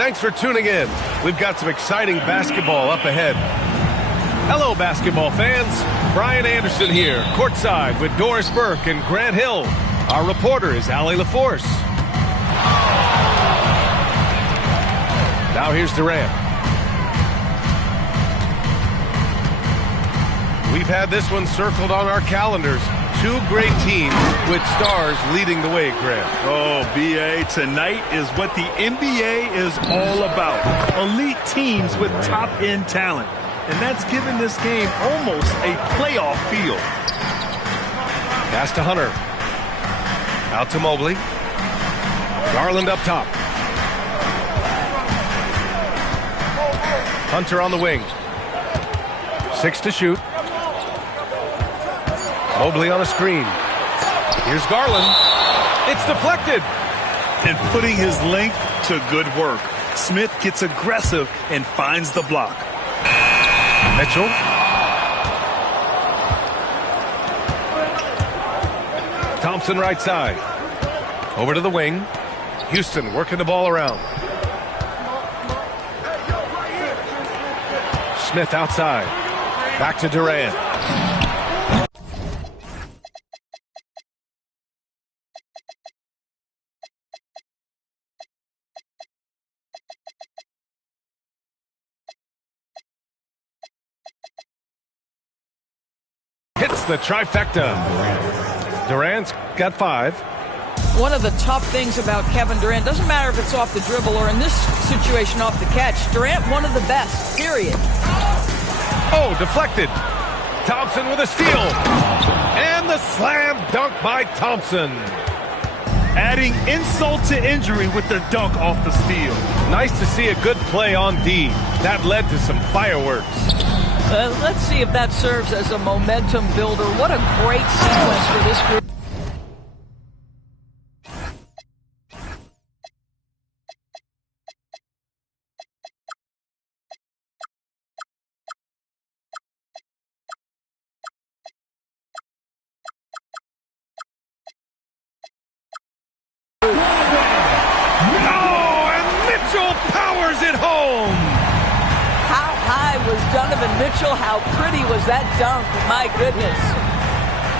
Thanks for tuning in. We've got some exciting basketball up ahead. Hello, basketball fans. Brian Anderson here, courtside with Doris Burke and Grant Hill. Our reporter is Allie LaForce. Now here's Durant. We've had this one circled on our calendars. Two great teams with stars leading the way, Grant. Oh, B.A., tonight is what the NBA is all about. Elite teams with top-end talent. And that's given this game almost a playoff feel. Pass to Hunter. Out to Mobley. Garland up top. Hunter on the wing. 6 to shoot. Mobley on a screen. Here's Garland. It's deflected. And putting his length to good work. Smith gets aggressive and finds the block. Mitchell. Thompson right side. Over to the wing. Houston working the ball around. Smith outside. Back to Durant. Hits the trifecta. Durant's got 5. One of the tough things about Kevin Durant, doesn't matter if it's off the dribble or in this situation off the catch, Durant one of the best, period. Oh, deflected. Thompson with a steal. And the slam dunk by Thompson. Adding insult to injury with the dunk off the steal. Nice to see a good play on D. That led to some fireworks. Let's see if that serves as a momentum builder. What a great sequence for this group. Oh, and Mitchell powers it home. How high was Donovan Mitchell? How pretty was that dunk? My goodness.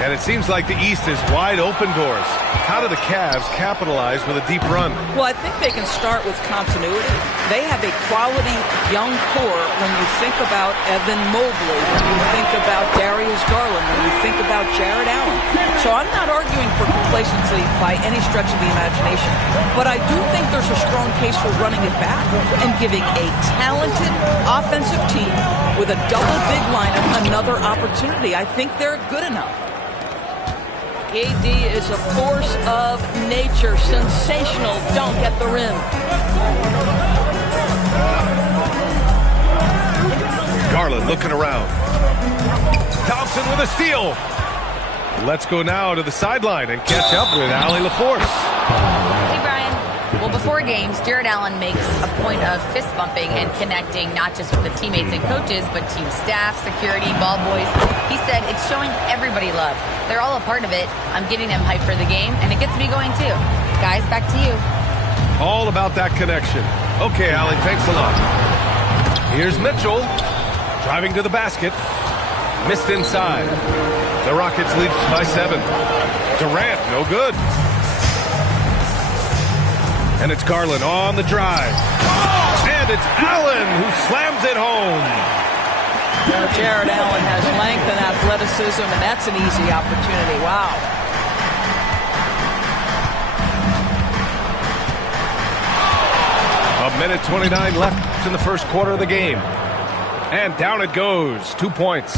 And it seems like the East is wide open doors. How do the Cavs capitalize with a deep run? Well, I think they can start with continuity. They have a quality young core when you think about Evan Mobley, when you think about Darius Garland, when you think about Jared Allen. So I'm not arguing for complacency by any stretch of the imagination. But I do think there's a strong case for running it back and giving a talented offensive team with a double big lineup another opportunity. I think they're good enough. AD is a force of nature. Sensational dunk at the rim. Garland looking around. Thompson with a steal. Let's go now to the sideline and catch up with Allie LaForce. Hey, Brian. Well, before games, Jared Allen makes a point of fist bumping and connecting not just with the teammates and coaches, but team staff, security, ball boys. He said it's showing everybody love. They're all a part of it. I'm getting them hyped for the game, and it gets me going too. Guys, back to you. All about that connection. Okay, Allie, thanks a lot. Here's Mitchell. Driving to the basket. Missed inside. The Rockets lead by 7. Durant, no good. And it's Garland on the drive. And it's Allen who slams it home. Jared Allen has length and athleticism, and that's an easy opportunity. Wow. A minute 29 left in the first quarter of the game. And down it goes. 2 points.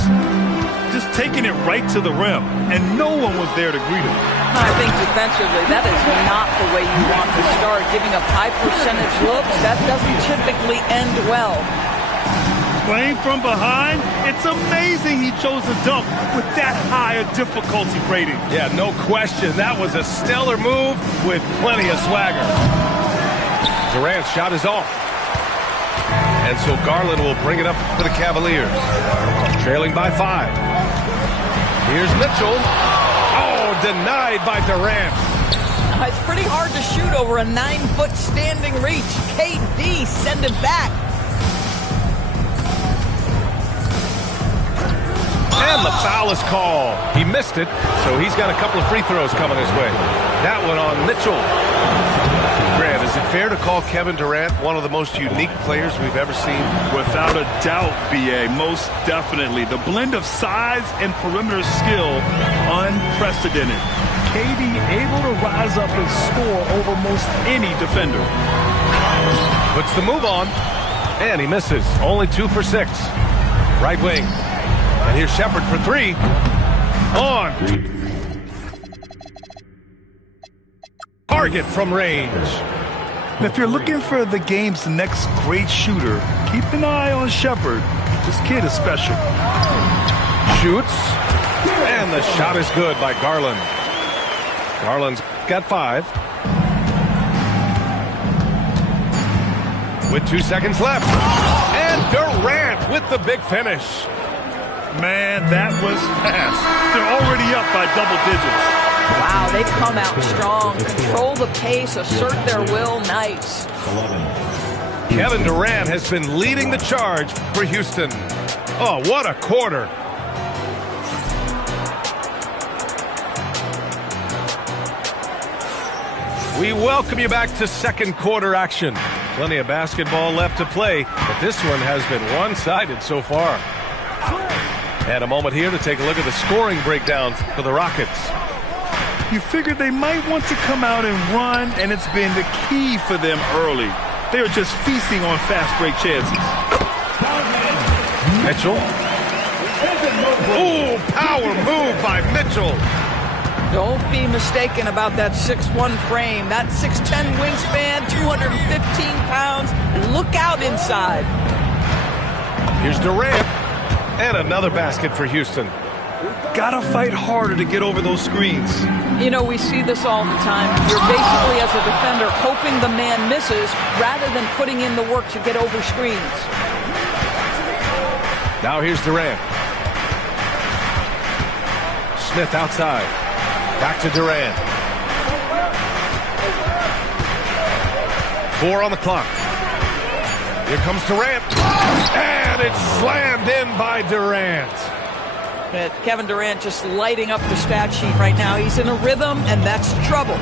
Just taking it right to the rim, and no one was there to greet him. I think defensively, that is not the way you want to start. Giving up high percentage looks, that doesn't typically end well. Playing from behind, it's amazing he chose a dunk with that high a difficulty rating. Yeah, no question. That was a stellar move with plenty of swagger. Durant's shot is off. And so Garland will bring it up for the Cavaliers. Trailing by 5. Here's Mitchell. Oh, denied by Durant. It's pretty hard to shoot over a 9-foot standing reach. KD send it back. And the foul is called. He missed it, so he's got a couple of free throws coming his way. That one on Mitchell. Grant, is it fair to call Kevin Durant one of the most unique players we've ever seen? Without a doubt, B.A., most definitely. The blend of size and perimeter skill, unprecedented. KD able to rise up and score over most any defender. Puts the move on, and he misses. Only 2 for 6. Right wing. And here's Shepard for 3. On. Target from range. And if you're looking for the game's next great shooter, keep an eye on Shepard. This kid is special. Shoots. And the shot is good by Garland. Garland's got 5. With 2 seconds left. And Durant with the big finish. Man, that was fast. They're already up by double digits. Wow, they've come out strong. Control the pace, assert their will. Nice. Kevin Durant has been leading the charge for Houston. Oh, what a quarter. We welcome you back to second quarter action. Plenty of basketball left to play, but this one has been one-sided so far. And a moment here to take a look at the scoring breakdown for the Rockets. You figured they might want to come out and run, and it's been the key for them early. They are just feasting on fast break chances. Mitchell. Ooh, power move by Mitchell. Don't be mistaken about that 6'1" frame. That 6'10" wingspan, 215 pounds. Look out inside. Here's Durant. And another basket for Houston. Gotta fight harder to get over those screens. You know, we see this all the time. You're basically, as a defender, hoping the man misses rather than putting in the work to get over screens. Now here's Durant. Smith outside. Back to Durant. 4 on the clock. Here comes Durant. And it's slammed in by Durant. Kevin Durant just lighting up the stat sheet right now. He's in a rhythm, and that's trouble.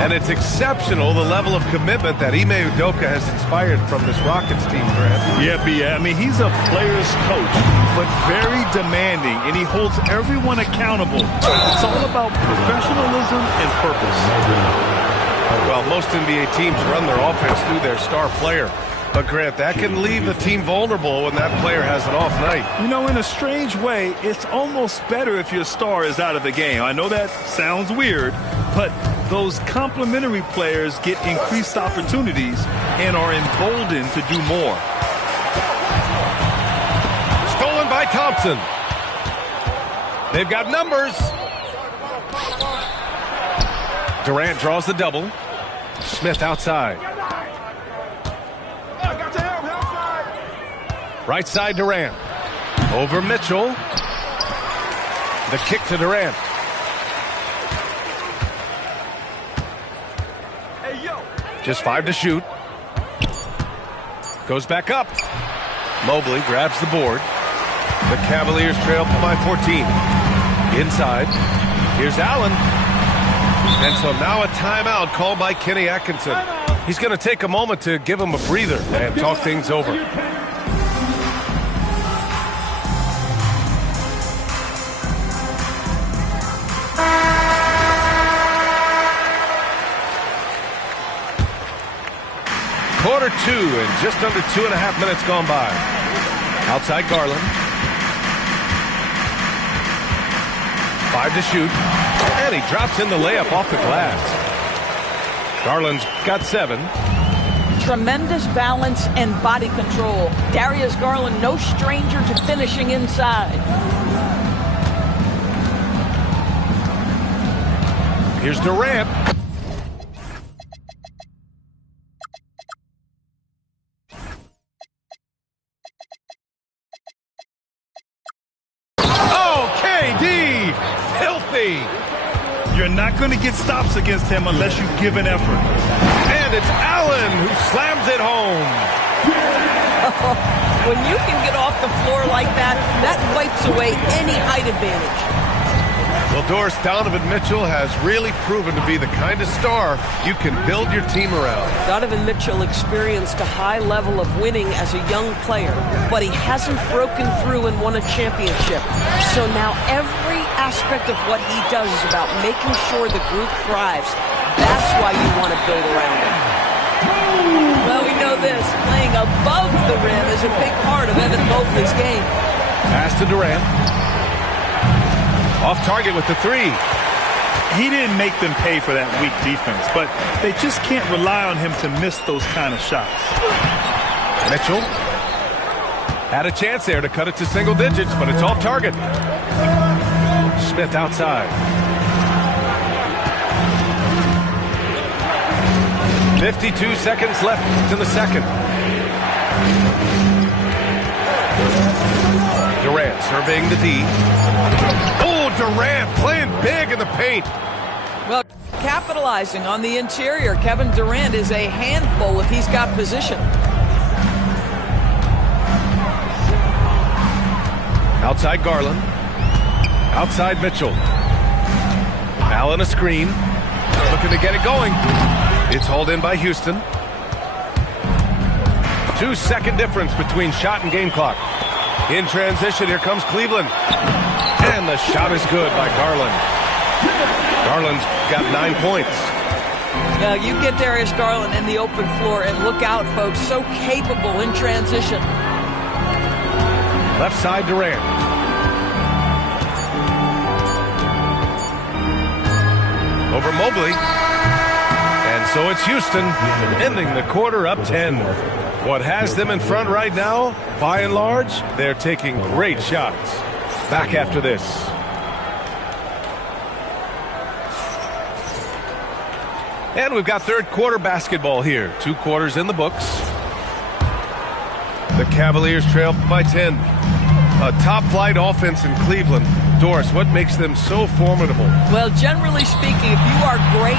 And it's exceptional, the level of commitment that Ime Udoka has inspired from this Rockets team, Grant. Yeah, I mean, he's a player's coach, but very demanding, and he holds everyone accountable. It's all about professionalism and purpose. Well, most NBA teams run their offense through their star player. But, Grant, that can leave the team vulnerable when that player has an off night. You know, in a strange way, it's almost better if your star is out of the game. I know that sounds weird, but those complementary players get increased opportunities and are emboldened to do more. Stolen by Thompson. They've got numbers. Durant draws the double. Smith outside. Right side Durant. Over Mitchell. The kick to Durant. Just 5 to shoot. Goes back up. Mobley grabs the board. The Cavaliers trail by 14. Inside. Here's Allen. And so now a timeout called by Kenny Atkinson. He's going to take a moment to give him a breather and talk things over. Quarter 2 and just under 2.5 minutes gone by. Outside Garland. 5 to shoot. And he drops in the layup off the glass. Garland's got 7. Tremendous balance and body control. Darius Garland, no stranger to finishing inside. Here's Durant. You're not going to get stops against him unless you give an effort. And it's Allen who slams it home. When you can get off the floor like that, that wipes away any height advantage. Well, Doris, Donovan Mitchell has really proven to be the kind of star you can build your team around. Donovan Mitchell experienced a high level of winning as a young player, but he hasn't broken through and won a championship. So now every aspect of what he does is about making sure the group thrives. That's why you want to build around him. Well, we know this. Playing above the rim is a big part of Evan Mobley's game. Pass to Durant. Off target with the three. He didn't make them pay for that weak defense, but they just can't rely on him to miss those kind of shots. Mitchell had a chance there to cut it to single digits, but it's off target. Smith outside. 52 seconds left in the second. Durant surveying the D. Oh, Durant playing big in the paint. Well, capitalizing on the interior, Kevin Durant is a handful if he's got position. Outside Garland. Outside Mitchell. Allen a screen. Looking to get it going. It's hauled in by Houston. 2-second difference between shot and game clock. In transition, here comes Cleveland. And the shot is good by Garland. Garland's got 9 points. Now, you get Darius Garland in the open floor, and look out, folks. So capable in transition. Left side, Durant. Over Mobley. And so it's Houston ending the quarter up 10. What has them in front right now, by and large, they're taking great shots. Back after this. And we've got third quarter basketball here. 2 quarters in the books. The Cavaliers trail by 10. A top-flight offense in Cleveland. Doris, what makes them so formidable? Well, generally speaking, if you are great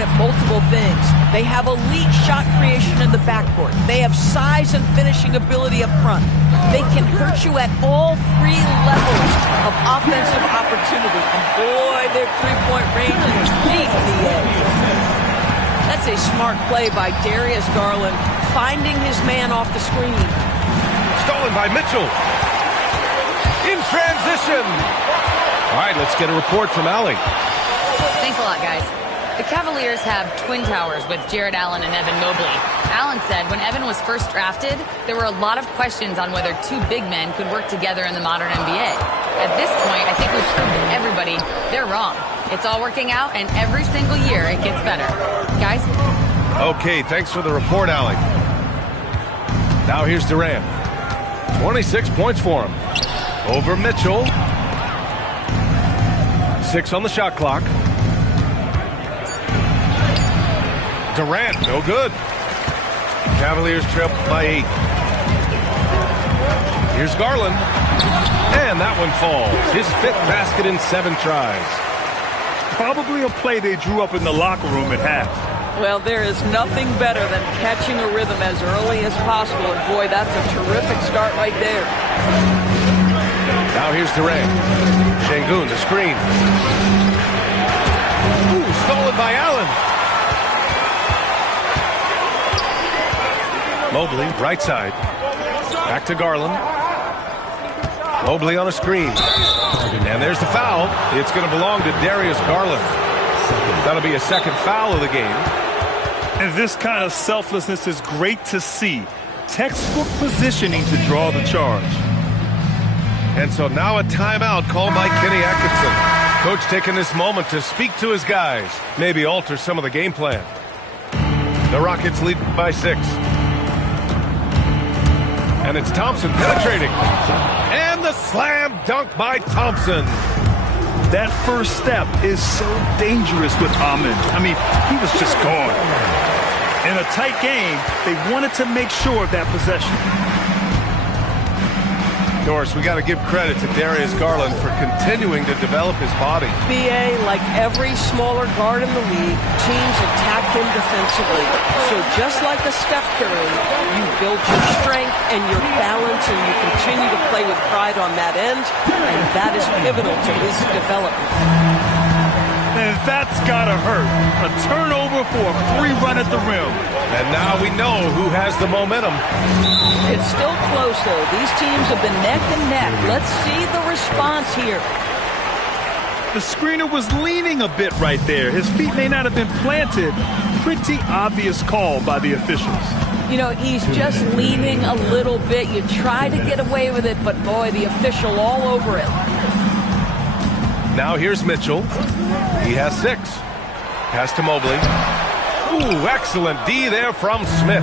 at multiple things. They have elite shot creation in the backcourt. They have size and finishing ability up front. They can hurt you at all 3 levels of offensive opportunity. And boy, their three-point range is deep in the edge. That's a smart play by Darius Garland, finding his man off the screen. Stolen by Mitchell. In transition. All right, let's get a report from Allie. Thanks a lot, guys. The Cavaliers have twin towers with Jared Allen and Evan Mobley. Allen said when Evan was first drafted, there were a lot of questions on whether 2 big men could work together in the modern NBA. At this point, I think we've proved to everybody they're wrong. It's all working out, and every single year it gets better. Guys? Okay, thanks for the report, Allie. Now here's Durant. 26 points for him. Over Mitchell. 6 on the shot clock. Durant, no good. Cavaliers trail by 8. Here's Garland. And that one falls. His 5th basket in 7 tries. Probably a play they drew up in the locker room at half. Well, there is nothing better than catching a rhythm as early as possible. And boy, that's a terrific start right there. Now here's Durant. Şengün, the screen. Ooh, stolen by Allen. Mobley, right side. Back to Garland. Mobley on a screen. And there's the foul. It's going to belong to Darius Garland. That'll be a second foul of the game. And this kind of selflessness is great to see. Textbook positioning to draw the charge. And so now a timeout called by Kenny Atkinson. Coach taking this moment to speak to his guys, maybe alter some of the game plan. The Rockets lead by 6. And it's Thompson penetrating. And the slam dunk by Thompson. That first step is so dangerous with Ahmed. I mean, he was just gone. In a tight game, they wanted to make sure of that possession. Doris, we got to give credit to Darius Garland for continuing to develop his body. BA, like every smaller guard in the league, teams attack him defensively. So just like a Steph Curry, you build your strength and your balance, and you continue to play with pride on that end, and that is pivotal to his development. And that's got to hurt. A turnover for a free run at the rim. And now we know who has the momentum. It's still close, though. These teams have been neck and neck. Let's see the response here. The screener was leaning a bit right there. His feet may not have been planted. Pretty obvious call by the officials. You know, he's just leaning a little bit. You try to get away with it, but boy, the official all over it. Now here's Mitchell. He has 6. Pass to Mobley. Ooh, excellent D there from Smith.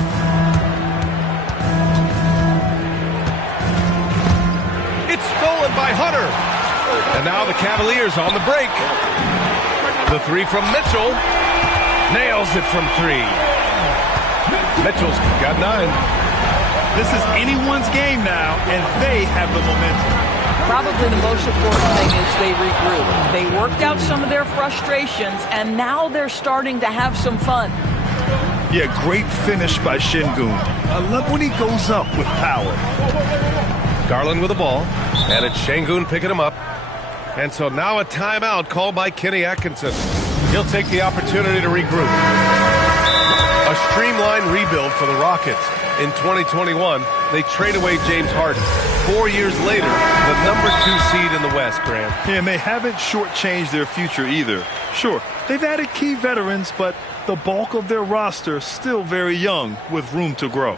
It's stolen by Hunter. And now the Cavaliers on the break. The 3 from Mitchell. Nails it from 3. Mitchell's got 9. This is anyone's game now, and they have the momentum. Probably the most important thing is they regroup. They worked out some of their frustrations, and now they're starting to have some fun. Yeah, great finish by Şengün. I love when he goes up with power. Garland with the ball, and it's Şengün picking him up. And so now a timeout called by Kenny Atkinson. He'll take the opportunity to regroup. A streamlined rebuild for the Rockets. In 2021, they trade away James Harden. 4 years later, the number 2 seed in the West, Grant. Yeah, and they haven't shortchanged their future either. Sure, they've added key veterans, but the bulk of their roster still very young with room to grow.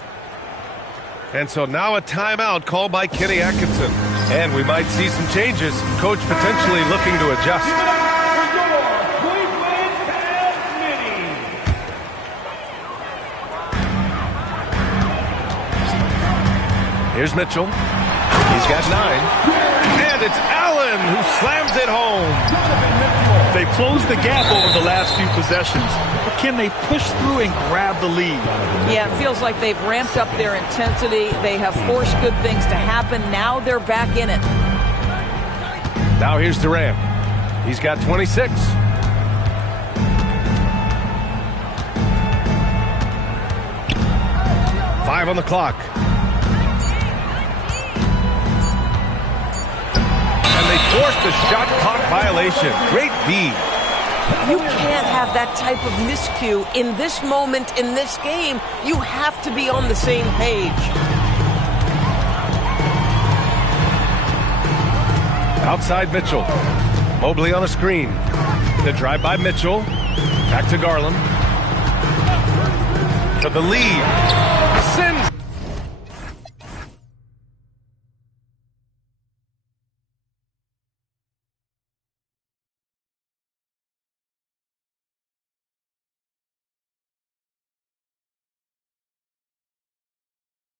And so now a timeout called by Kenny Atkinson. And we might see some changes. Coach potentially looking to adjust. Here's Mitchell. He's got 9. And it's Allen who slams it home. They closed the gap over the last few possessions. But can they push through and grab the lead? Yeah, it feels like they've ramped up their intensity. They have forced good things to happen. Now they're back in it. Now here's Durant. He's got 26. Five on the clock. And they forced the shot clock violation. Great D. You can't have that type of miscue in this moment, in this game. You have to be on the same page. Outside Mitchell. Mobley on a screen. The drive by Mitchell. Back to Garland. For the lead. Sins.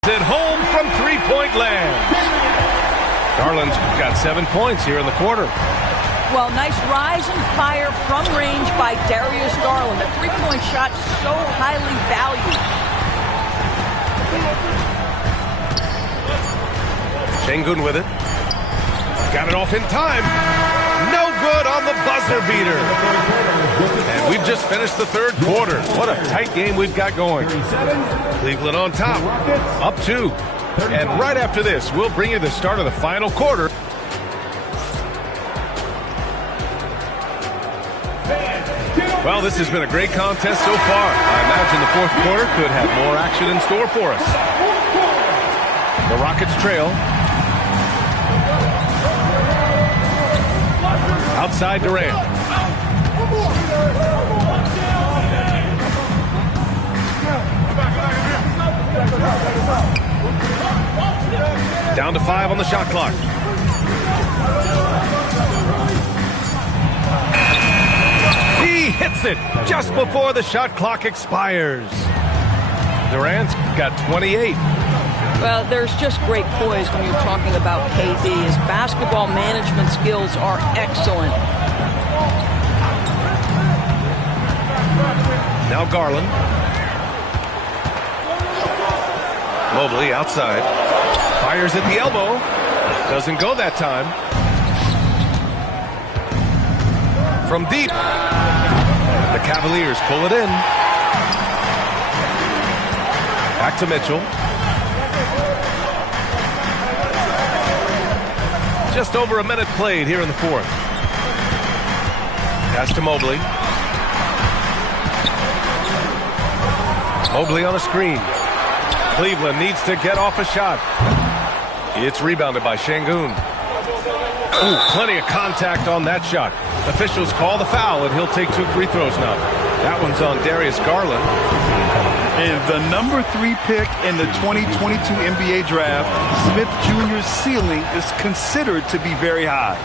At home from three-point land. Garland's got 7 points here in the quarter. Well, nice rise and fire from range by Darius Garland. A three-point shot so highly valued. Şengün with it. Got it off in time. No good on the buzzer beater. And we've just finished the third quarter. What a tight game we've got going. Cleveland on top. Up 2. And right after this, we'll bring you the start of the final quarter. Well, this has been a great contest so far. I imagine the fourth quarter could have more action in store for us. The Rockets trail. Outside Durant. Down to 5 on the shot clock. He hits it just before the shot clock expires. Durant's got 28. Well, there's just great poise when you're talking about KD. His basketball management skills are excellent. Now Garland. Mobley outside. Fires at the elbow. Doesn't go that time. From deep. The Cavaliers pull it in. Back to Mitchell. Just over a minute played here in the fourth. Pass to Mobley. Mobley on a screen. Cleveland needs to get off a shot. It's rebounded by Şengün. Ooh, plenty of contact on that shot. Officials call the foul, and he'll take 2 free throws now. That one's on Darius Garland. And the number 3 pick in the 2022 NBA draft, Smith Jr.'s ceiling is considered to be very high.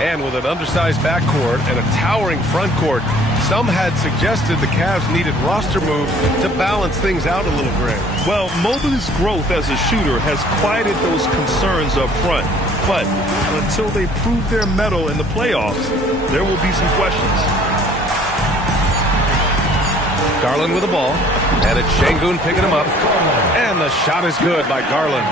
And with an undersized backcourt and a towering front court, some had suggested the Cavs needed roster moves to balance things out a little bit. Well, Mobley's growth as a shooter has quieted those concerns up front. But until they prove their mettle in the playoffs, there will be some questions. Garland with the ball, and it's Şengün picking him up. And the shot is good by Garland.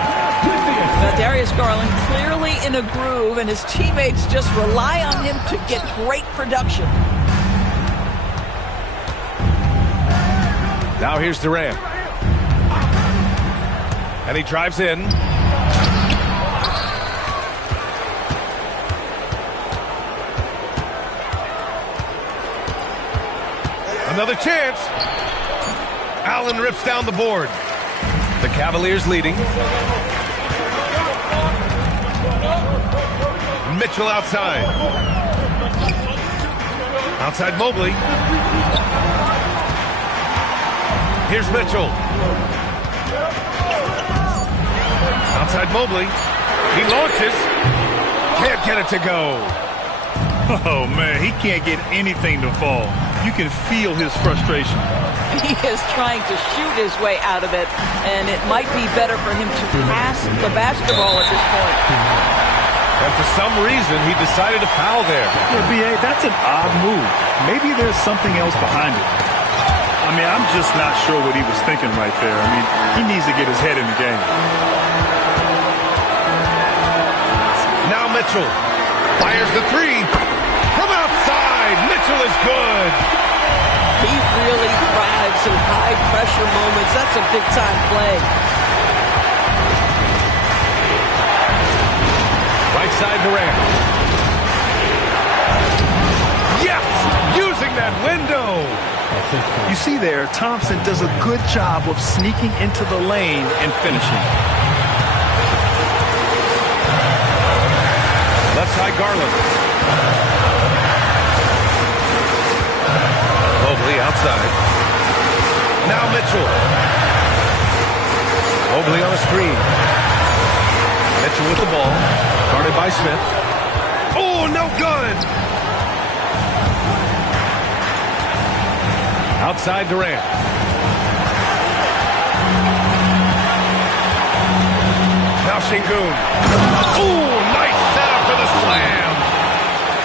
Now Darius Garland clearly in a groove, and his teammates just rely on him to get great production. Now here's Durant. And he drives in. Another chance. Allen rips down the board. The Cavaliers leading. Mitchell outside. Outside Mobley. Here's Mitchell. Outside Mobley. He launches. Can't get it to go. Oh, man, he can't get anything to fall. You can feel his frustration. He is trying to shoot his way out of it, and it might be better for him to pass the basketball at this point. And for some reason, he decided to foul there. Yeah, B.A., that's an odd move. Maybe there's something else behind it. I mean, I'm just not sure what he was thinking right there. I mean, he needs to get his head in the game. Now Mitchell fires the 3 from outside. Mitchell is good. He really thrives in high-pressure moments. That's a big-time play. Right side Durant. Yes! Using that window. You see there, Thompson does a good job of sneaking into the lane and finishing. Left side Garland. Mobley outside. Now Mitchell. Mobley on a screen. Mitchell with the ball. Guarded by Smith. Oh, no good! Outside Durant. Now Şengün. Oh, nice setup for the slam.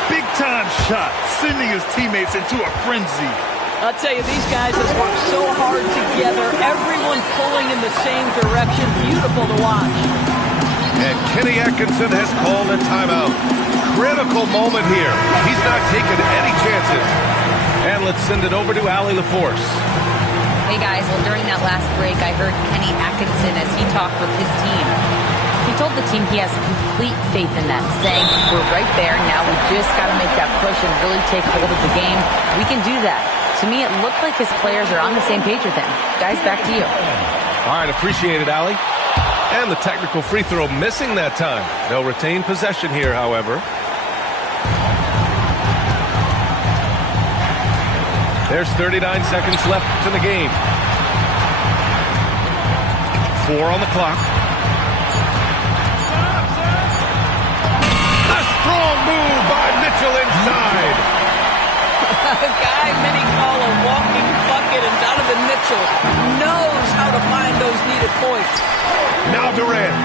Big time shot, sending his teammates into a frenzy. I'll tell you, these guys have worked so hard together. Everyone pulling in the same direction. Beautiful to watch. And Kenny Atkinson has called a timeout. Critical moment here. He's not taking any chances. And let's send it over to Allie LaForce. Hey guys, well during that last break I heard Kenny Atkinson as he talked with his team. He told the team he has complete faith in them, saying we're right there now, we just got to make that push and really take hold of the game. We can do that. To me it looked like his players are on the same page with him. Guys, back to you. All right, appreciate it, Allie. And the technical free throw missing that time. They'll retain possession here, however. There's 39 seconds left in the game. 4 on the clock. A strong move by Mitchell inside. A guy many call a walking bucket, and Donovan Mitchell knows how to find those needed points. Now Durant.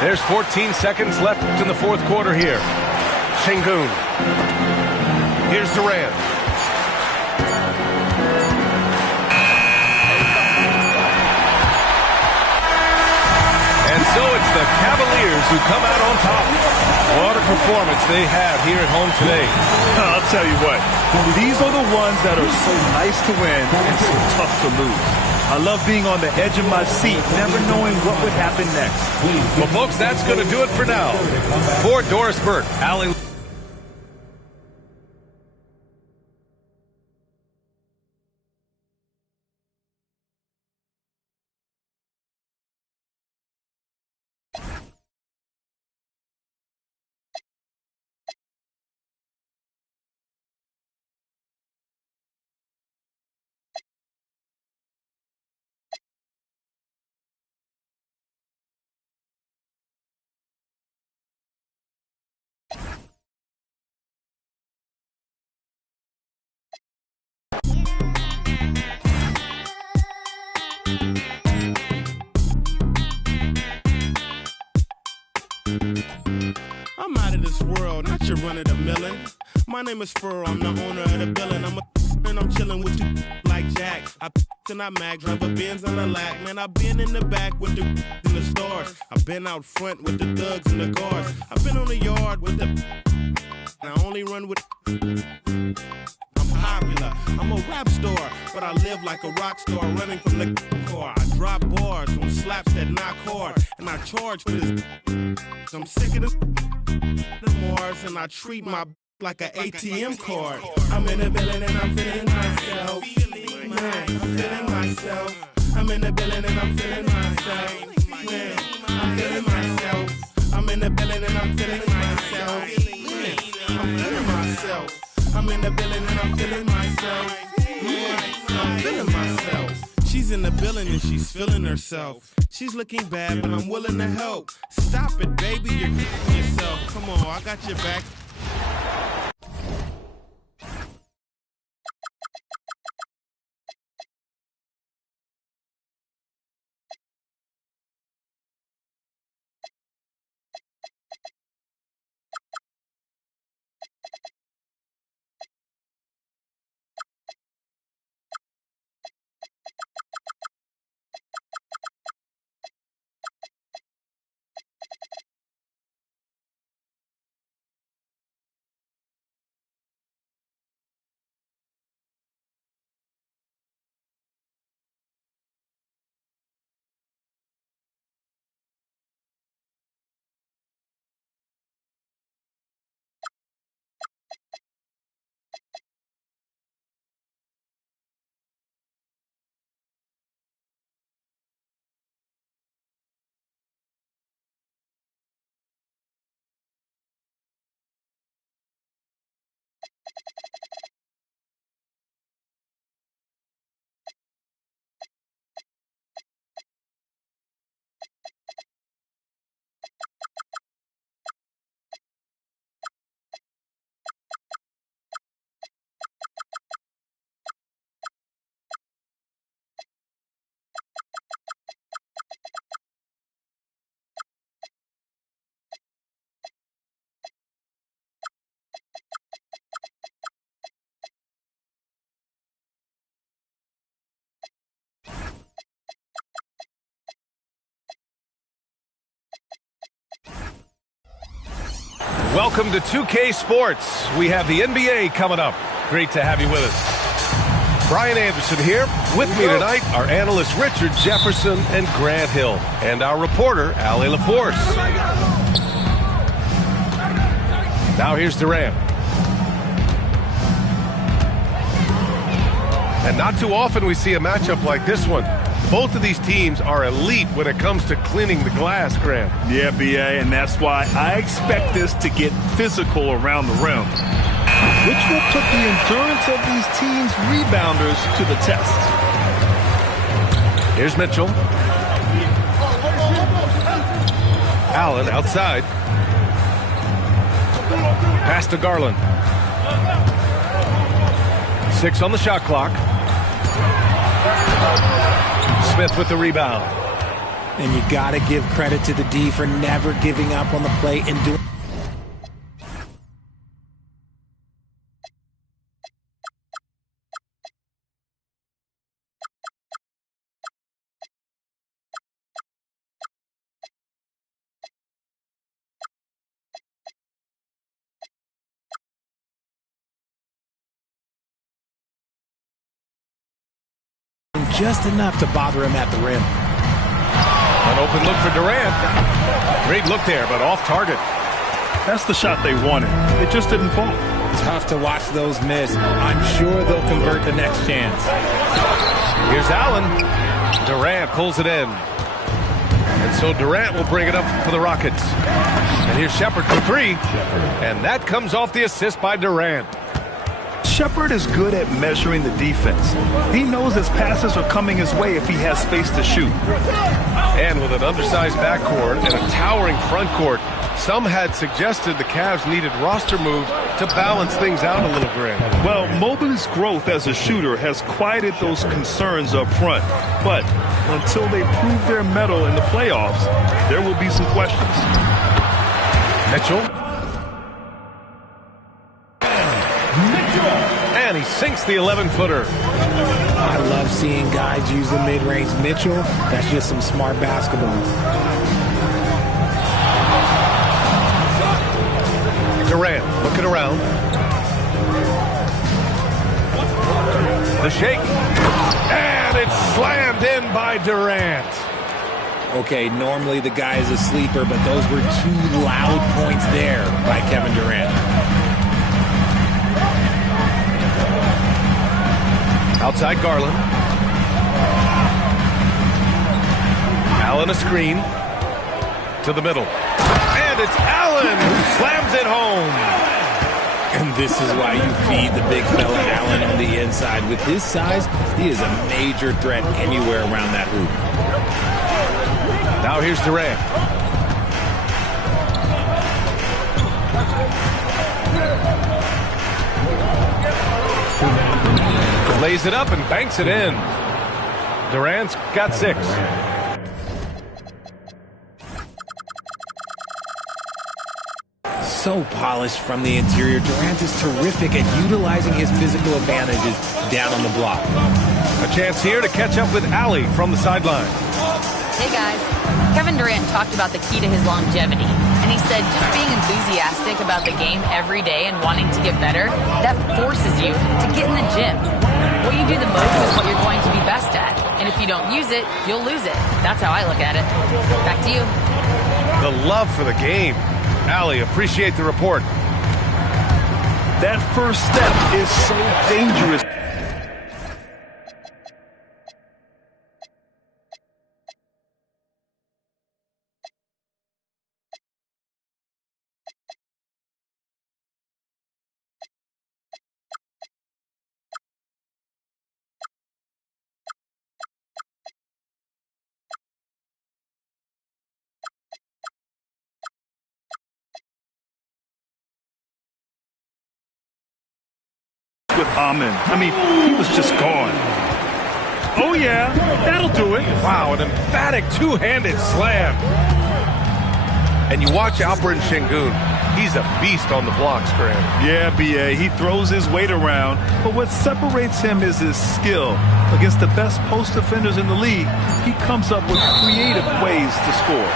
There's 14 seconds left in the fourth quarter here. Şengün. Here's Durant. And so it's the Cavaliers who come out on top. What a performance they have here at home today. I'll tell you what, these are the ones that are so nice to win and so tough to lose. I love being on the edge of my seat, never knowing what would happen next. Well, folks, that's going to do it for now. For Doris Burke, Allie. I'm out of this world, not your run of the millin'. My name is Furrow, I'm the owner of the billin'. I'm a and I'm chillin' with you like Jack. I and I mag, drive a Benz and a lack. Man, I been in the back with the in the stores. I been out front with the thugs and the guards. I been on the yard with the I only run with I'm popular, I'm a rap star, but I live like a rock star running from the car. I drop bars on slaps that knock hard, and I charge for this. I'm sick of the Mars, and I treat my like an ATM card. I'm in the building and I'm feeling myself. Man, I'm feeling myself. I'm in the building and I'm feeling myself. Man, I'm feeling myself. I'm in the building and I'm feeling myself. Man, I'm feeling myself. I'm in the building and I'm feeling myself. Man, I'm feeling myself. She's in the building and she's feeling herself. She's looking bad, but I'm willing to help. Stop it, baby, you're yourself. Come on, I got your back. Welcome to 2K Sports. We have the NBA coming up. Great to have you with us. Brian Anderson here. With me tonight are analysts Richard Jefferson and Grant Hill, and our reporter, Allie LaForce. Now here's Durant. And not too often we see a matchup like this one. Both of these teams are elite when it comes to cleaning the glass, Grant. Yeah, B.A., and that's why I expect this to get physical around the rim, which will put the endurance of these teams' rebounders to the test. Here's Mitchell. Allen outside. Pass to Garland. 6 on the shot clock. Smith with the rebound. And you got to give credit to the D for never giving up on the play and doing just enough to bother him at the rim. An open look for Durant. Great look there, but off target. That's the shot they wanted. It just didn't fall. Tough to watch those miss. I'm sure they'll convert the next chance. Here's Allen. Durant pulls it in. And so Durant will bring it up for the Rockets. And here's Shepherd for three. And that comes off the assist by Durant. Shepherd is good at measuring the defense. He knows his passes are coming his way if he has space to shoot. And with an undersized backcourt and a towering front court, some had suggested the Cavs needed roster moves to balance things out a little, Grant. Well, Mobley's growth as a shooter has quieted those concerns up front. But until they prove their mettle in the playoffs, there will be some questions. Mitchell. And he sinks the 11-footer. I love seeing guys use the mid-range. Mitchell, that's just some smart basketball. Durant looking around. The shake. And it's slammed in by Durant. Okay, normally the guy is a sleeper, but those were two loud points there by Kevin Durant. Outside Garland. Allen a screen. To the middle. And it's Allen who slams it home. And this is why you feed the big fella Allen on the inside. With his size, he is a major threat anywhere around that hoop. Now here's Durant. Lays it up and banks it in. Durant's got 6. So polished from the interior. Durant is terrific at utilizing his physical advantages down on the block. A chance here to catch up with Allie from the sideline. Hey guys, Kevin Durant talked about the key to his longevity, and he said just being enthusiastic about the game every day and wanting to get better, that forces you to get in the gym. What you do the most is what you're going to be best at, and if you don't use it, you'll lose it. That's how I look at it. Back to you. The love for the game. Allie, appreciate the report. That first step is so dangerous. With Amen. I mean, he was just gone. Oh, yeah, that'll do it. Wow, an emphatic two-handed slam. And you watch Alperen Şengün. He's a beast on the blocks, Graham. Yeah, B.A., he throws his weight around, but what separates him is his skill. Against the best post defenders in the league, he comes up with creative ways to score.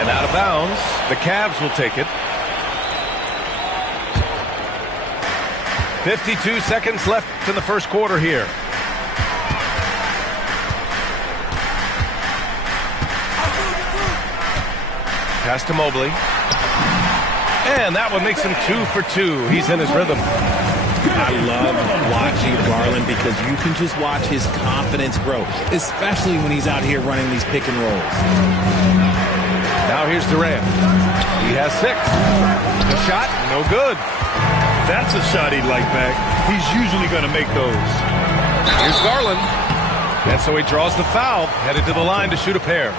And out of bounds, the Cavs will take it. 52 seconds left in the first quarter here. Pass to Mobley. And that one makes him 2 for 2. He's in his rhythm. I love watching Garland because you can just watch his confidence grow, especially when he's out here running these pick and rolls. Now here's Durant. He has 6. The shot, no good. That's a shot he'd like back. He's usually going to make those. Here's Garland. And so he draws the foul, headed to the line to shoot a pair.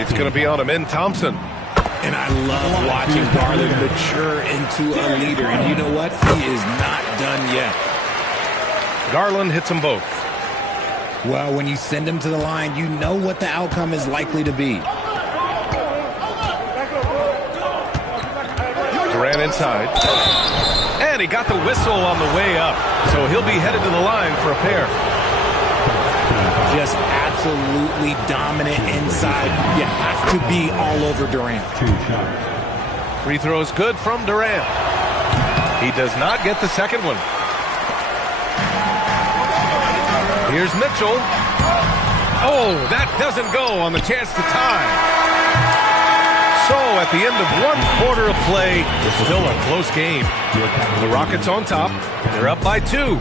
It's going to be on Amen Thompson. And I love watching Garland mature into a leader. And you know what? He is not done yet. Garland hits them both. Well, when you send him to the line, you know what the outcome is likely to be. Durant inside. And he got the whistle on the way up. So he'll be headed to the line for a pair. Just absolutely dominant inside. You have to be all over Durant. Free throw is good from Durant. He does not get the second one. Here's Mitchell. Oh, that doesn't go on the chance to tie. So at the end of 1 quarter of play, it's still a close game. The Rockets on top. They're up by 2.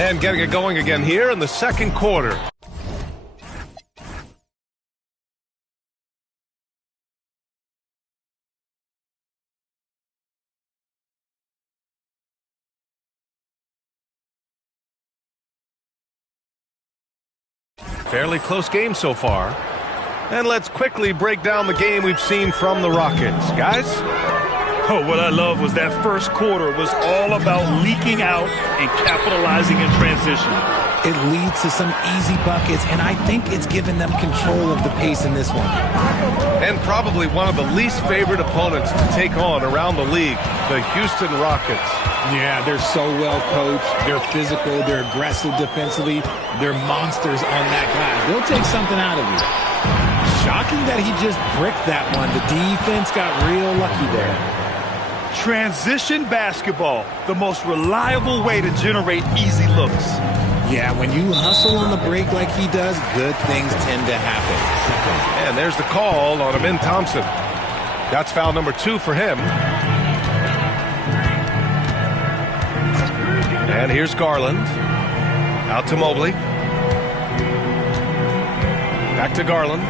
And getting it going again here in the second quarter. Fairly close game so far. And let's quickly break down the game we've seen from the Rockets. Guys? Oh, what I love was that first quarter was all about leaking out and capitalizing in transition. It leads to some easy buckets, and I think it's given them control of the pace in this one. And probably one of the least favored opponents to take on around the league, the Houston Rockets. Yeah, they're so well coached. They're physical. They're aggressive defensively. They're monsters on that glass. They'll take something out of you. Shocking that he just bricked that one. The defense got real lucky there. Transition basketball, the most reliable way to generate easy looks. Yeah, when you hustle on the break like he does, good things tend to happen. And there's the call on Amin Thompson. That's foul number 2 for him. And here's Garland. Out to Mobley. Back to Garland.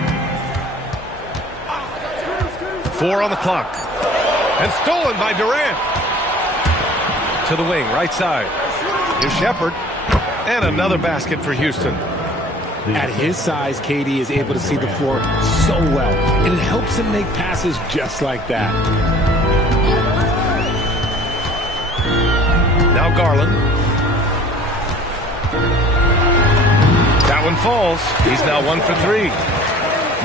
4 on the clock. And stolen by Durant. To the wing, right side. Here's Shepard. And another basket for Houston. At his size, KD is able to see the floor so well, and it helps him make passes just like that. Now Garland. That one falls. He's now 1 for 3.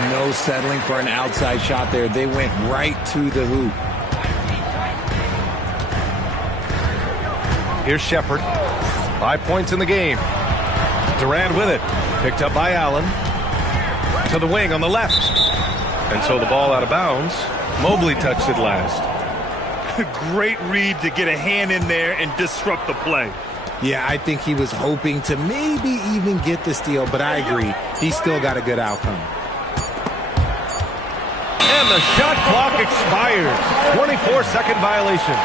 No settling for an outside shot there. They went right to the hoop. Here's Shepard. 5 points in the game. Durant with it. Picked up by Allen. To the wing on the left. And so the ball out of bounds. Mobley touched it last. Great read to get a hand in there and disrupt the play. Yeah, I think he was hoping to maybe even get the steal, but I agree. He still got a good outcome. And the shot clock expires. 24-second violation.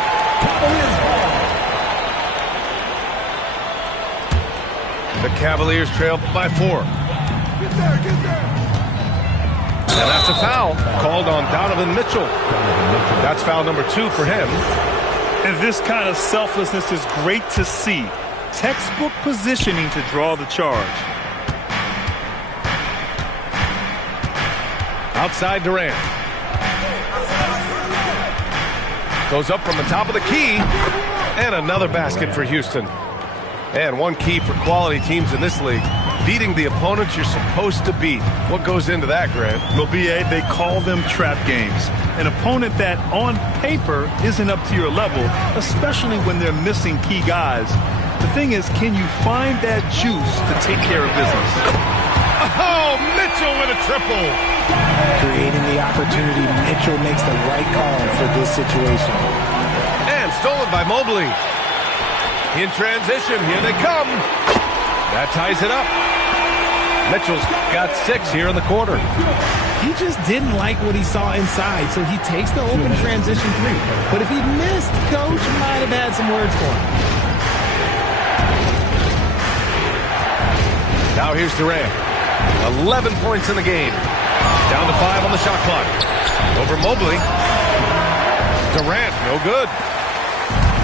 The Cavaliers trail by 4. Get there. And that's a foul called on Donovan Mitchell. That's foul number 2 for him. And this kind of selflessness is great to see. Textbook positioning to draw the charge. Outside Durant. Goes up from the top of the key. And another basket for Houston. And one key for quality teams in this league, beating the opponents you're supposed to beat. What goes into that, Grant? Well, B.A., they call them trap games. An opponent that, on paper, isn't up to your level, especially when they're missing key guys. The thing is, can you find that juice to take care of business? Oh, Mitchell with a triple. Creating the opportunity, Mitchell makes the right call for this situation. And stolen by Mobley. In transition, here they come. That ties it up. Mitchell's got 6 here in the quarter. He just didn't like what he saw inside, so he takes the open transition 3. But if he missed, Coach might have had some words for him. Now here's Durant. 11 points in the game. Down to 5 on the shot clock. Over Mobley. Durant, no good.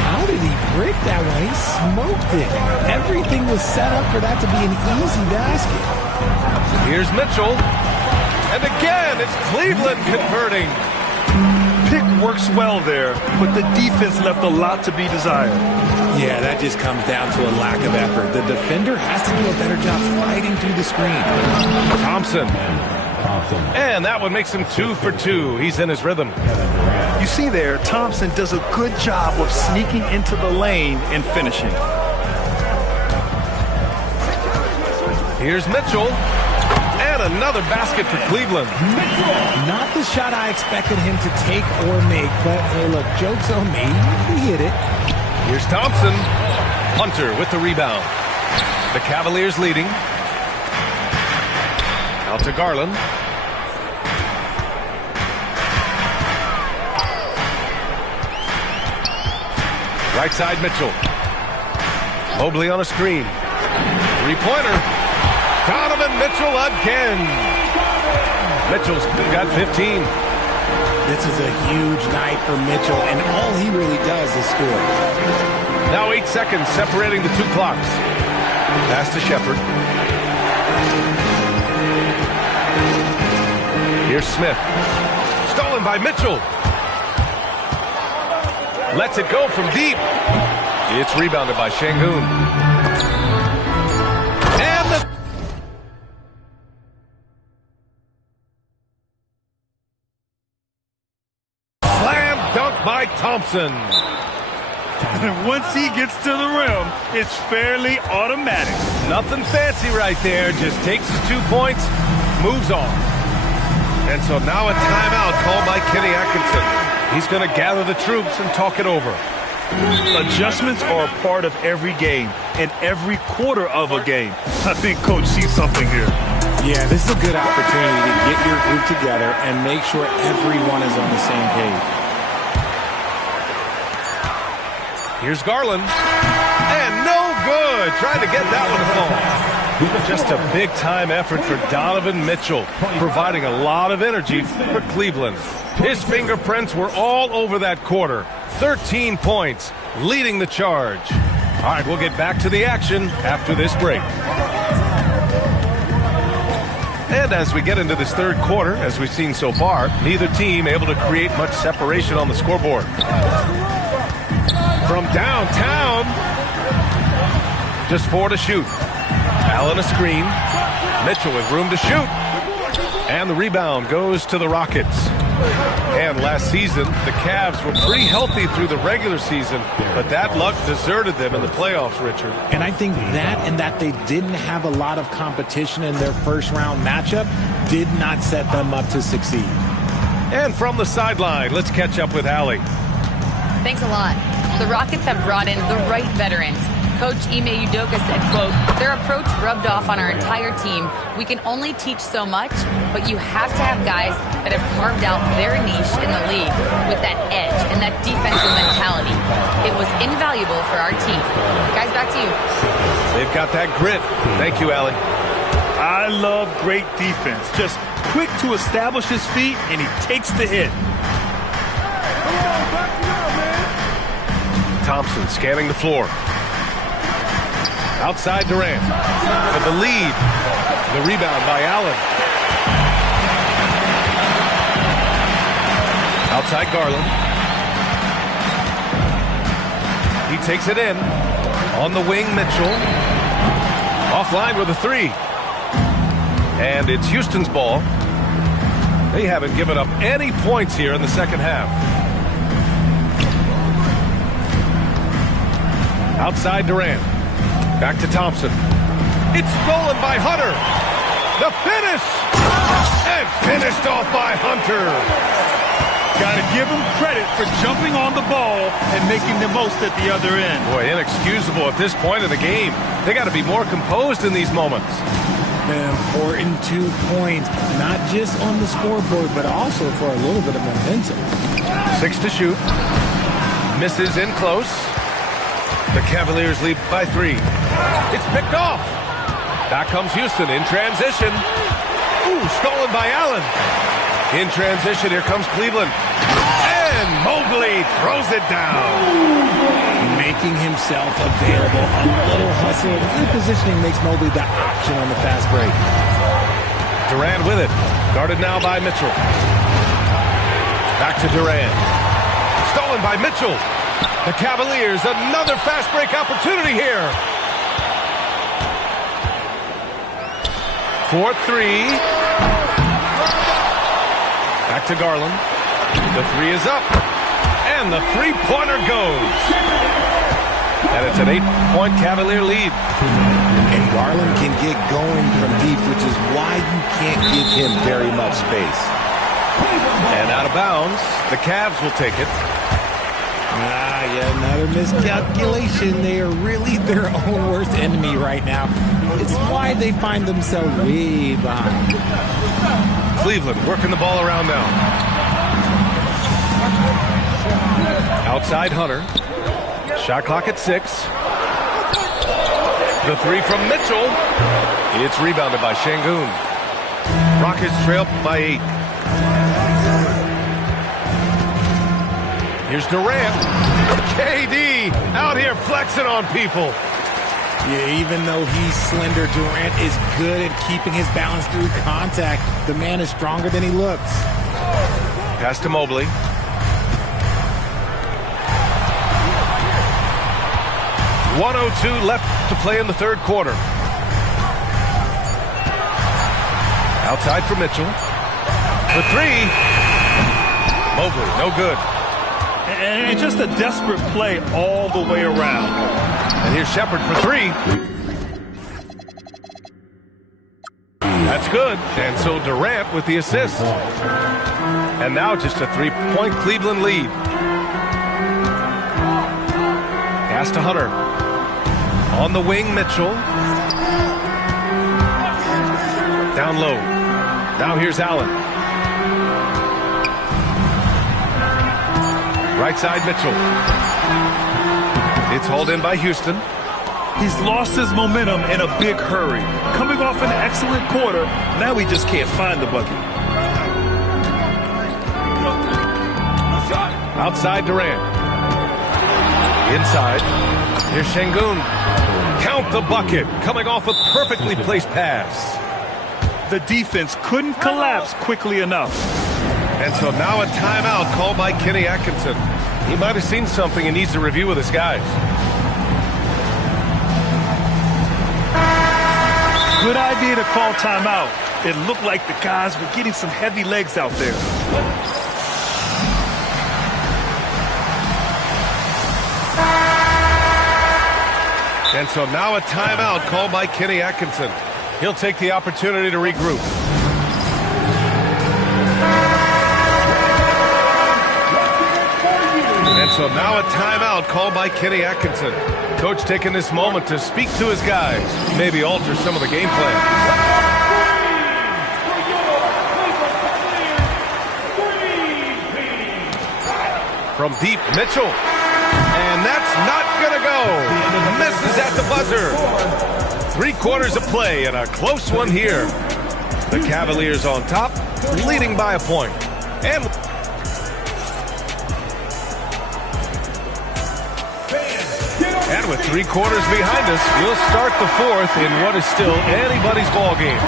How did he break that one? He smoked it. Everything was set up for that to be an easy basket. Here's Mitchell. And again, it's Cleveland converting. Pick works well there, but the defense left a lot to be desired. Yeah, that just comes down to a lack of effort. The defender has to do a better job fighting through the screen. Thompson. And that one makes him 2 for 2. He's in his rhythm. You see there, Thompson does a good job of sneaking into the lane and finishing. Here's Mitchell. And And another basket for Cleveland. Not the shot I expected him to take or make, but hey, look, joke's on me. He hit it. Here's Thompson. Hunter with the rebound. The Cavaliers leading. Out to Garland. Right side, Mitchell. Mobley on a screen. Three-pointer. Donovan Mitchell again. Mitchell's got 15. This is a huge night for Mitchell, and all he really does is score. Now 8 seconds separating the two clocks. Pass to Shepard. Here's Smith. Stolen by Mitchell. Lets it go from deep. It's rebounded by Şengün. And the slam dunk by Thompson. Once he gets to the rim, it's fairly automatic. Nothing fancy right there. Just takes his 2 points, moves on. And so now a timeout called by Kenny Atkinson. He's going to gather the troops and talk it over. Adjustments are a part of every game and every quarter of a game. I think Coach sees something here. Yeah, this is a good opportunity to get your group together and make sure everyone is on the same page. Here's Garland. And no good. Trying to get that one to fall. Just a big-time effort for Donovan Mitchell, providing a lot of energy for Cleveland. His fingerprints were all over that quarter. 13 points, leading the charge. All right, we'll get back to the action after this break. And as we get into this third quarter, as we've seen so far, neither team able to create much separation on the scoreboard. From downtown, just 4 to shoot. Allen a screen. Mitchell with room to shoot. And the rebound goes to the Rockets. And last season, the Cavs were pretty healthy through the regular season, but that luck deserted them in the playoffs, Richard. And I think that and that they didn't have a lot of competition in their first-round matchup did not set them up to succeed. And from the sideline, let's catch up with Allie. Thanks a lot. The Rockets have brought in the right veterans. Coach Ime Udoka said, quote, their approach rubbed off on our entire team. We can only teach so much, but you have to have guys that have carved out their niche in the league with that edge and that defensive mentality. It was invaluable for our team. Guys, back to you. They've got that grit. Thank you, Allie. I love great defense. Just quick to establish his feet, and he takes the hit. Thompson scanning the floor. Outside Durant for the lead. The rebound by Allen. Outside Garland. He takes it in. On the wing, Mitchell. Offline with a three. And it's Houston's ball. They haven't given up any points here in the second half. Outside Durant. Back to Thompson. It's stolen by Hunter. The finish! And finished off by Hunter. Got to give him credit for jumping on the ball and making the most at the other end. Boy, inexcusable at this point of the game. They got to be more composed in these moments. An important 2 points, not just on the scoreboard, but also for a little bit of momentum. 6 to shoot. Misses in close. The Cavaliers lead by 3. It's picked off. Back comes Houston in transition. Ooh, stolen by Allen. In transition, here comes Cleveland. And Mobley throws it down. Making himself available. A little hustle. Good positioning makes Mobley the option on the fast break. Durant with it. Guarded now by Mitchell. Back to Durant. Stolen by Mitchell. The Cavaliers, another fast break opportunity here. 4-3. Back to Garland. The three is up. And the three-pointer goes. And it's an 8-point Cavalier lead. And Garland can get going from deep, which is why you can't give him very much space. And out of bounds, the Cavs will take it. Yeah, another miscalculation. They are really their own worst enemy right now. It's why they find themselves way behind. Cleveland working the ball around now. Outside Hunter. Shot clock at 6. The three from Mitchell. It's rebounded by Şengün. Rockets trail by 8. Here's Durant. KD out here flexing on people. Yeah, even though he's slender, Durant is good at keeping his balance through contact. The man is stronger than he looks. Pass to Mobley. .102 left to play in the third quarter. Outside for Mitchell. The three. Mobley, no good. And just a desperate play all the way around. And here's Shepard for 3. That's good. And so Durant with the assist. And now just a 3-point Cleveland lead. Pass to Hunter. On the wing, Mitchell. Down low. Now here's Allen. Right side, Mitchell. It's hauled in by Houston. He's lost his momentum in a big hurry. Coming off an excellent quarter, now he just can't find the bucket. Outside Durant. Inside. Here's Şengün. Count the bucket. Coming off a perfectly placed pass. The defense couldn't collapse quickly enough. And so now a timeout called by Kenny Atkinson. He might have seen something and needs to review with his guys. Good idea to call timeout. It looked like the guys were getting some heavy legs out there. And so now a timeout called by Kenny Atkinson. He'll take the opportunity to regroup. And so now a timeout called by Kenny Atkinson. Coach taking this moment to speak to his guys, maybe alter some of the game plan. From deep, Mitchell. And that's not going to go. Misses at the buzzer. 3 quarters of play and a close one here. The Cavaliers on top, leading by a point. And with 3 quarters behind us, we'll start the 4th in what is still anybody's ball game.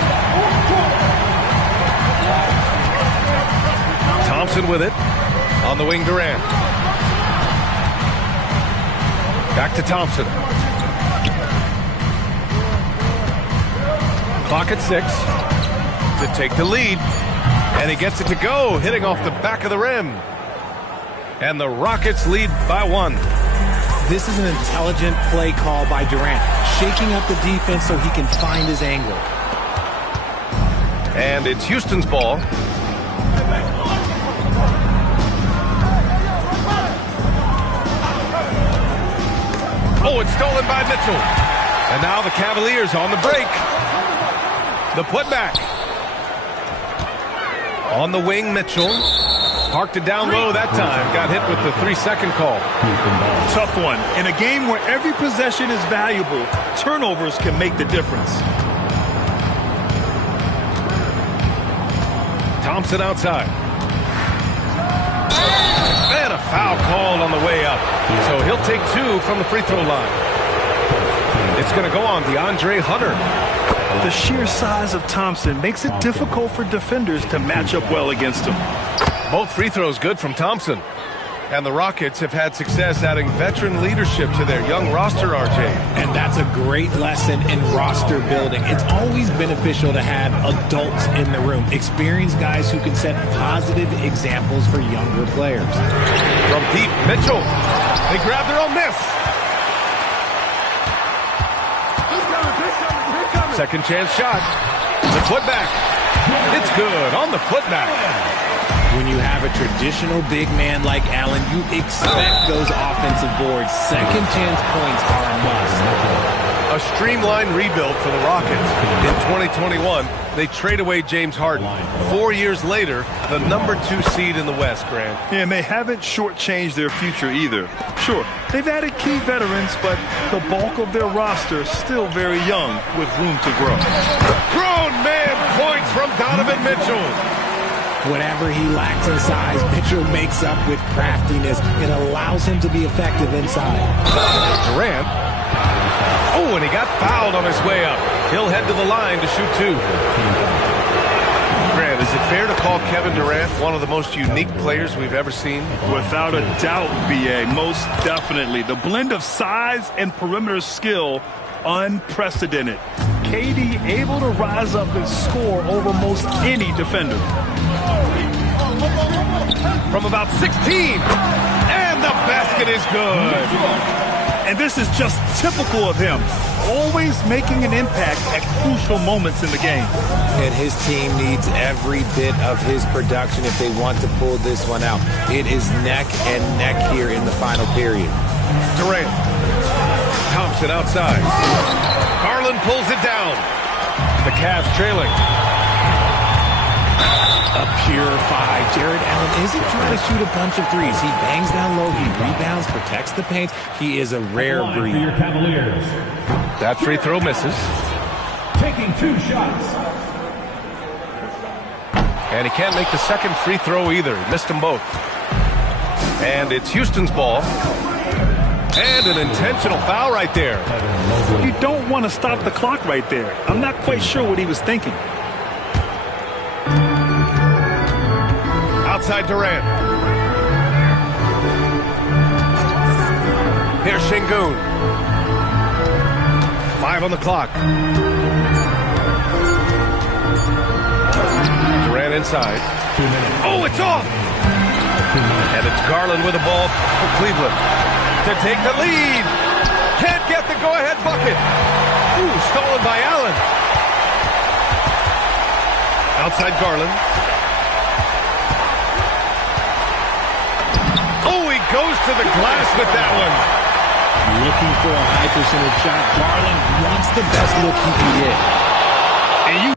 Thompson with it. On the wing, Durant. Back to Thompson. Clock at 6 to take the lead. And he gets it to go, hitting off the back of the rim. And the Rockets lead by 1. This is an intelligent play call by Durant, shaking up the defense so he can find his angle. And it's Houston's ball. Oh, it's stolen by Mitchell. And now the Cavaliers on the break. The putback. On the wing, Mitchell. Parked it down low that time. Got hit with the 3-second call. Tough one. In a game where every possession is valuable, turnovers can make the difference. Thompson outside. And a foul called on the way up. So he'll take 2 from the free throw line. It's going to go on DeAndre Hunter. The sheer size of Thompson makes it difficult for defenders to match up well against him. Both free throws good from Thompson. And the Rockets have had success adding veteran leadership to their young roster, RJ. And that's a great lesson in roster building. It's always beneficial to have adults in the room, experienced guys who can set positive examples for younger players. From deep, Mitchell. They grab their own miss. Second chance shot. The putback. It's good on the putback. When you have a traditional big man like Allen, you expect those offensive boards. Second chance points are a must. A streamlined rebuild for the Rockets. In 2021, they trade away James Harden. 4 years later, the #2 seed in the West, Grant. Yeah, and they haven't shortchanged their future either. Sure, they've added key veterans, but the bulk of their roster is still very young with room to grow. Grown man points from Donovan Mitchell. Whatever he lacks in size, Mitchell makes up with craftiness. It allows him to be effective inside. Durant. Oh, and he got fouled on his way up. He'll head to the line to shoot 2. Grant, is it fair to call Kevin Durant one of the most unique players we've ever seen? Without a doubt, B.A., most definitely. The blend of size and perimeter skill, unprecedented. KD able to rise up and score over most any defender. From about 16, and the basket is good. And this is just typical of him, always making an impact at crucial moments in the game. And his team needs every bit of his production if they want to pull this one out. It is neck and neck here in the final period. Durant. Thompson outside. Garland pulls it down. The Cavs trailing. A pure 5. Jared Allen isn't trying to shoot a bunch of threes. He bangs down low. He rebounds, protects the paint. He is a rare breed. For your Cavaliers. That free throw misses. Taking 2 shots. And he can't make the second free throw either. He missed them both. And it's Houston's ball. And an intentional foul right there. You don't want to stop the clock right there. I'm not quite sure what he was thinking. Outside Durant. Here's Şengün. 5 on the clock. Durant inside. 2 minutes. Oh, it's off! And it's Garland with the ball for Cleveland to take the lead. Can't get the go-ahead bucket. Ooh, stolen by Allen. Outside Garland. Oh, he goes to the glass with that one. Looking for a high percentage shot. Garland wants the best look he can get. And you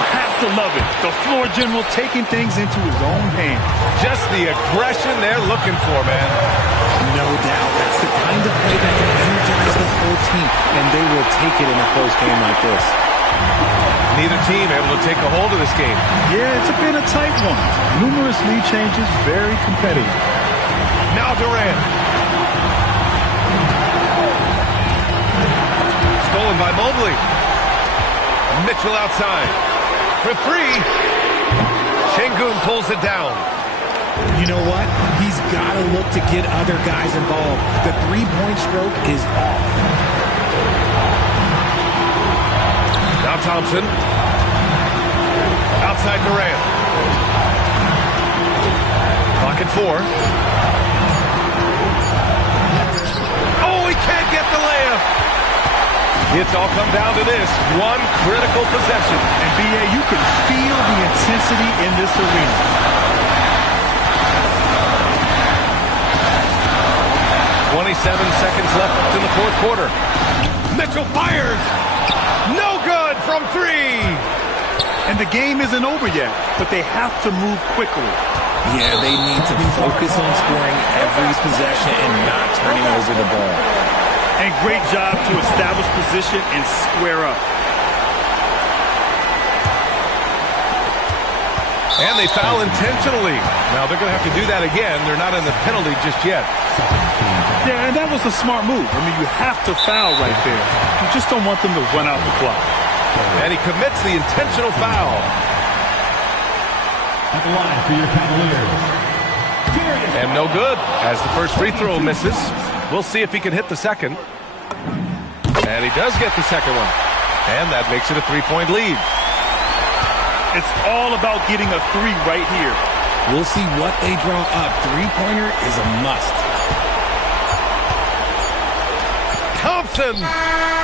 have to love it. The floor general taking things into his own hands. Just the aggression they're looking for, man. No doubt. That's the kind of play that can energize the whole team, and they will take it in a close game like this. Neither team able to take a hold of this game. Yeah, it's been a tight one. Numerous lead changes, very competitive. Now Durant. Stolen by Mobley. Mitchell outside. For 3. Şengün pulls it down. You know what? He's got to look to get other guys involved. The three-point stroke is off. Now Thompson. Outside Durant. Clock at 4. Oh, he can't get the layup. It's all come down to this. One critical possession. And B.A., you can feel the intensity in this arena. Seconds left in the fourth quarter. Mitchell fires. No good from 3. And the game isn't over yet, but they have to move quickly. Yeah, they need to focus on scoring every possession and not turning over the ball. And great job to establish position and square up. And they foul intentionally. Now they're going to have to do that again. They're not in the penalty just yet. Yeah, and that was a smart move. I mean, you have to foul right there. You just don't want them to run out the clock. And he commits the intentional foul. At the line for your Cavaliers. And no good as the first free throw misses. We'll see if he can hit the second. And he does get the second one. And that makes it a 3-point lead. It's all about getting a 3 right here. We'll see what they draw up. Three-pointer is a must. Thompson.